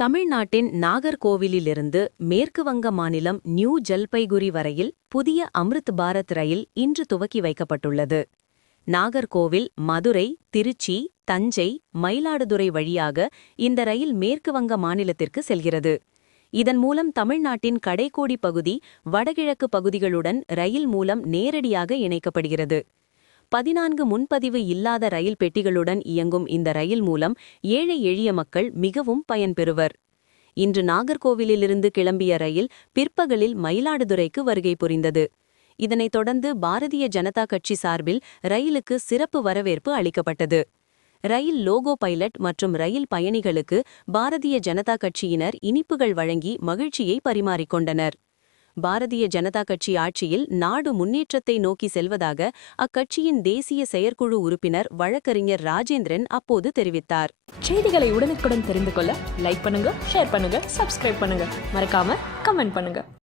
தமிழ்நாட்டின் நாகர்கோவிலிலிருந்து மேற்கு வங்க மாநிலம் நியூ ஜல்பைகுரி வரையில் புதிய அம்ருத் பாரத் ரயில் இன்று துவக்கி வைக்கப்பட்டுள்ளது. நாகர்கோவில் மதுரை திருச்சி தஞ்சை மயிலாடுதுறை வழியாக இந்த ரயில் மேற்கு வங்க மாநிலத்திற்கு செல்கிறது. இதன் மூலம் தமிழ்நாட்டின் கடைக்கோடி பகுதி வடகிழக்கு பகுதிகளுடன் ரயில் மூலம் நேரடியாக இணைக்கப்படுகிறது. பதினான்கு முன்பதிவு இல்லாத ரயில் பெட்டிகளுடன் இயங்கும் இந்த ரயில் மூலம் ஏழை எளிய மக்கள் மிகவும் பயன்பெறுவர். இன்று நாகர்கோவிலிலிருந்து கிளம்பிய ரயில் பிற்பகலில் மயிலாடுதுறைக்கு வருகை புரிந்தது. இதனைத் தொடர்ந்து பாரதிய ஜனதா கட்சி சார்பில் ரயிலுக்கு சிறப்பு வரவேற்பு அளிக்கப்பட்டது. ரயில் லோகோ பைலட் மற்றும் ரயில் பயணிகளுக்கு பாரதிய ஜனதா கட்சியினர் இனிப்புகள் வழங்கி மகிழ்ச்சியை பரிமாறிக்கொண்டனர். பாரதிய ஜனதா கட்சி ஆட்சியில் நாடு முன்னேற்றத்தை நோக்கி செல்வதாக அக்கட்சியின் தேசிய செயற்குழு உறுப்பினர் வழக்கறிஞர் ராஜேந்திரன் அப்போது தெரிவித்தார். செய்திகளை உடனுக்குடன் தெரிந்து கொள்ள லைக் பண்ணுங்க ஷேர் பண்ணுங்க சப்ஸ்கிரைப் பண்ணுங்க. மறக்காம கமெண்ட் பண்ணுங்க.